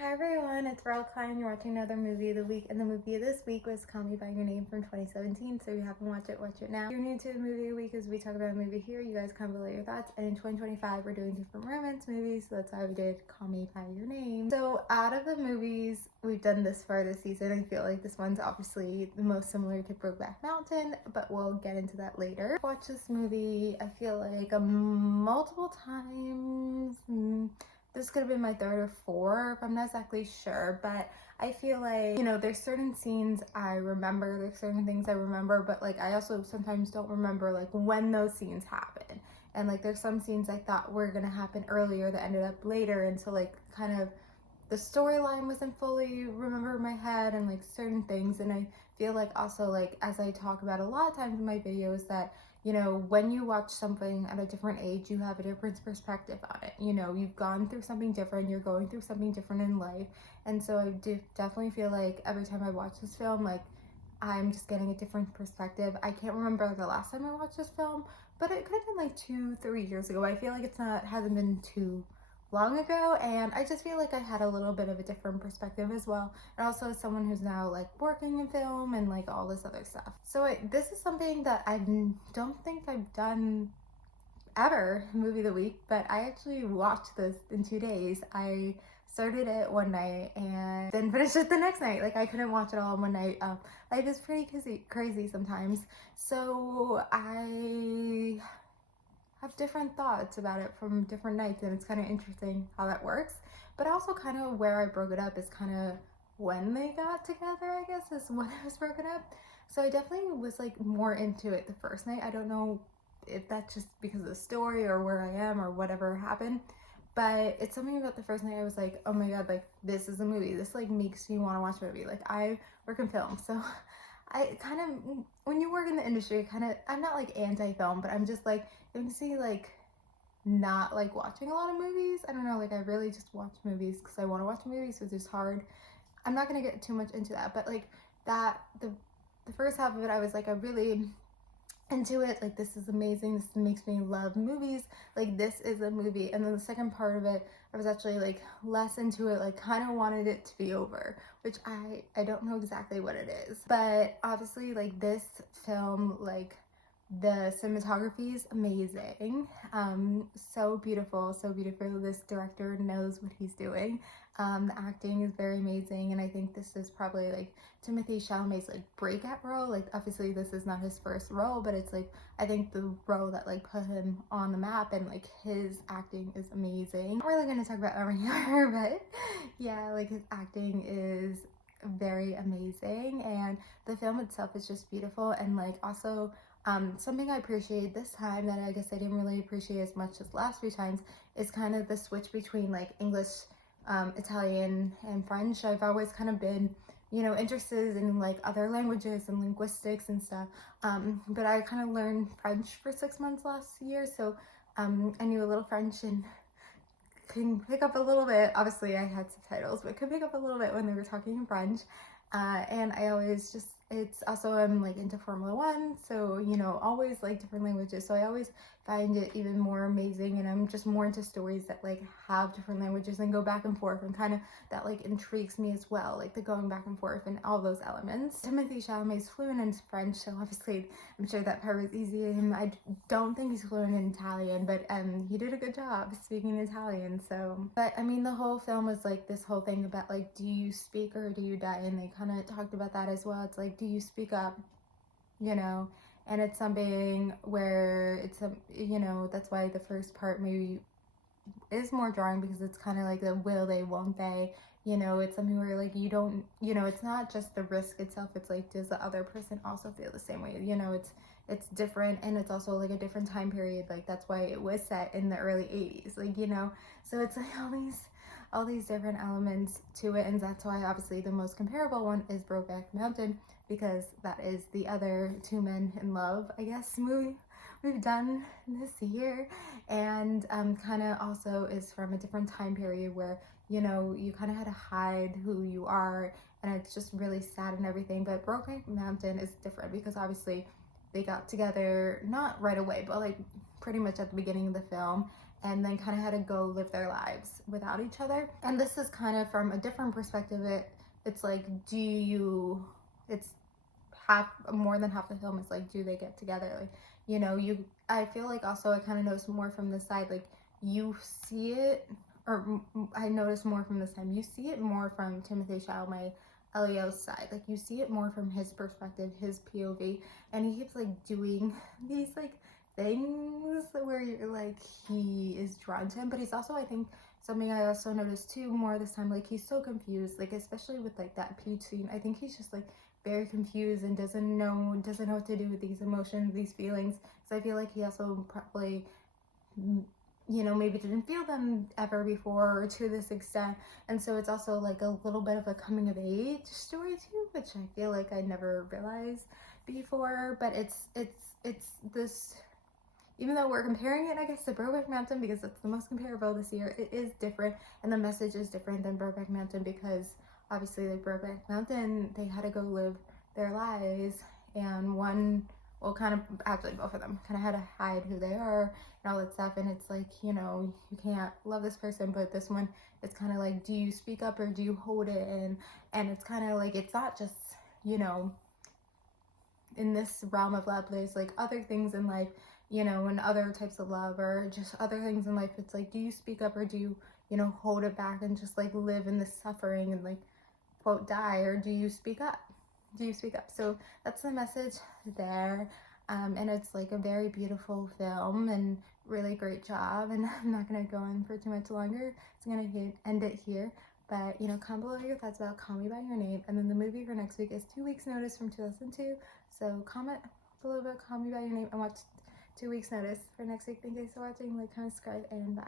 Hi everyone, it's Rel Klein. You're watching another movie of the week, and the movie of this week was Call Me By Your Name from 2017. So if you haven't watched it, watch it now. If you're new to the movie of the week, as we talk about a movie here, you guys comment below your thoughts. And in 2025, we're doing different romance movies, so that's why we did Call Me By Your Name. So out of the movies we've done this far this season, I feel like this one's obviously the most similar to Brokeback Mountain, but we'll get into that later. Watch this movie, I feel like multiple times. This could have been my third or fourth, I'm not exactly sure, but I feel like, there's certain scenes I remember, there's certain things I remember, but like I also sometimes don't remember like when those scenes happen. And like there's some scenes I thought were gonna happen earlier that ended up later, and so like kind of the storyline wasn't fully remembered in my head and like certain things. And I feel like also, like, as I talk about a lot of times in my videos, that when you watch something at a different age, you have a different perspective on it. You've gone through something different, you're going through something different in life. And so I do definitely feel like every time I watch this film, like I'm just getting a different perspective. I can't remember the last time I watched this film, but it could have been like 2-3 years ago. I feel like hasn't been too long ago, and I just feel like I had a little bit of a different perspective as well. And also as someone who's now like working in film and like all this other stuff. So this is something that I don't think I've done ever, movie of the week, but I actually watched this in 2 days. I started it one night and then finished it the next night. Like I couldn't watch it all in one night. Life is pretty crazy sometimes. So I have different thoughts about it from different nights, and it's kind of interesting how that works. But also kind of where I broke it up is kind of when they got together, I guess, is when it was broken up. So I definitely was like more into it the first night. I don't know if that's just because of the story or where I am or whatever happened, but it's something about the first night I was like, oh my god, like this is a movie. This like makes me want to watch a movie. Like I work in film, so I kind of, when you work in the industry, I'm not like anti-film, but I'm just like, it makes me like not like watching a lot of movies. I don't know, like I really just watch movies because I want to watch movies, so it's just hard. I'm not gonna get too much into that, but like the first half of it, I was like, I really into it. Like this is amazing. This makes me love movies. Like this is a movie. And then the second part of it, I was actually like less into it. Like kind of wanted it to be over, which I don't know exactly what it is. But obviously, like this film, like the cinematography is amazing. So beautiful, so beautiful. This director knows what he's doing. The acting is very amazing, and I think this is probably like Timothée Chalamet's like breakout role. Like obviously this is not his first role, but it's like I think the role that like put him on the map, and like his acting is amazing. I'm not really gonna talk about everything here, but yeah, like his acting is very amazing, and the film itself is just beautiful. And like also something I appreciate this time that I guess I didn't really appreciate as much as last few times is kind of the switch between like English, Italian, and French. I've always kind of been, interested in like other languages and linguistics and stuff. But I kind of learned French for 6 months last year, so I knew a little French and can pick up a little bit. Obviously, I had subtitles, but could pick up a little bit when they were talking in French. And I always just, it's also, I'm like into Formula One, so always like different languages. So I always find it even more amazing, and I'm just more into stories that like have different languages and go back and forth, and kind of that like intrigues me as well, like the going back and forth and all those elements. Timothée Chalamet is fluent in French, so obviously I'm sure that part was easy to him. I don't think he's fluent in Italian, but he did a good job speaking Italian. So, but I mean, the whole film was like this whole thing about like, do you speak or do you die? And they kind of talked about that as well. It's like, do you speak up, and it's something where it's a, that's why the first part maybe is more drawing, because it's kind of like the will they, won't they, it's something where like you don't, it's not just the risk itself, it's like, does the other person also feel the same way? It's different, and it's also like a different time period. Like that's why it was set in the early 80s, like, so it's like all these different elements to it. And that's why obviously the most comparable one is Brokeback Mountain, because that is the other two men in love, I guess, movie we've done this year. And kind of also is from a different time period where you kind of had to hide who you are, and it's just really sad and everything. But Brokeback Mountain is different because obviously they got together not right away, but like pretty much at the beginning of the film. and then kind of had to go live their lives without each other. And this is kind of from a different perspective. It's like, it's half, more than half the film is like, do they get together? Like, you know, I feel like also I kind of noticed more from the side, like you see it, or I noticed more from this time, you see it more from Timothée Chalamet, Elio's side. Like you see it more from his perspective, his POV, and he keeps like doing these like things where you're like, he is drawn to him. But he's also, I think, something I also noticed too more this time, like he's so confused, like especially with like that peach scene. I think he's just like very confused and doesn't know what to do with these emotions, these feelings. So I feel like he also probably, you know, maybe didn't feel them ever before or to this extent. And so it's also like a little bit of a coming of age story too, which I feel like I never realized before. But it's this, even though we're comparing it, I guess, to Brokeback Mountain because it's the most comparable this year, it is different, and the message is different than Brokeback Mountain because obviously, like Brokeback Mountain, they had to go live their lives, and one, well, kind of, actually both of them kind of had to hide who they are and all that stuff. And it's like, you know, you can't love this person, but this one, it's kind of like, do you speak up or do you hold it in? And it's kind of like, it's not just, you know, in this realm of love, there's like other things in life, you know, and other types of love or just other things in life. It's like, do you speak up or do you know, hold it back and just like live in this suffering and like, quote, die, or do you speak up? Do you speak up? So that's the message there. And it's like a very beautiful film and really great job. And I'm not gonna go on for too much longer. So I'm gonna end it here. But, you know, comment below your thoughts about Call Me By Your Name. And then the movie for next week is 2 Weeks Notice from 2002. So comment below about Call Me By Your Name and watch 2 Weeks Notice for next week. Thank you guys for watching. Like, comment, subscribe, and bye.